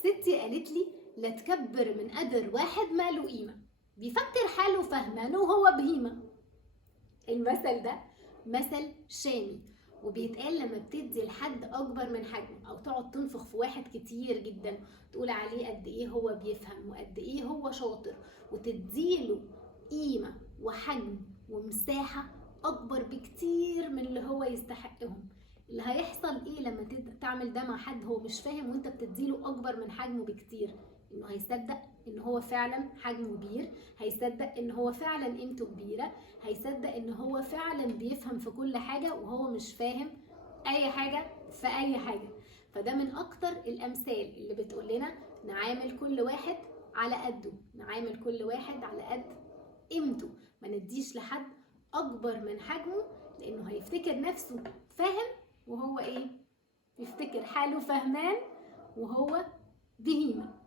ستي قالت لي لا تكبر من قدر واحد ما له قيمة، بيفكر حاله فهمان وهو بهيمة. المثل ده مثل شامي وبيتقال لما بتدي لحد اكبر من حجمه او تقعد تنفخ في واحد كتير جدا، تقول عليه قد ايه هو بيفهم وقد ايه هو شاطر، وتديله قيمة وحجم ومساحة اكبر بكتير من اللي هو يستحقهم. اللي هيحصل ايه لما تعمل ده مع حد هو مش فاهم وانت بتديله اكبر من حجمه بكتير؟ انه هيصدق ان هو فعلا حجمه كبير، هيصدق ان هو فعلا قيمته كبيرة، هيصدق ان هو فعلا بيفهم في كل حاجة وهو مش فاهم اي حاجة في اي حاجة. فده من اكتر الامثال اللي بتقول لنا نعامل كل واحد على قده، نعامل كل واحد على قد قيمته، ما نديش لحد اكبر من حجمه، لانه هيفتكر نفسه فاهم وهو ايه؟ يفتكر حاله فهمان وهو بهيمة.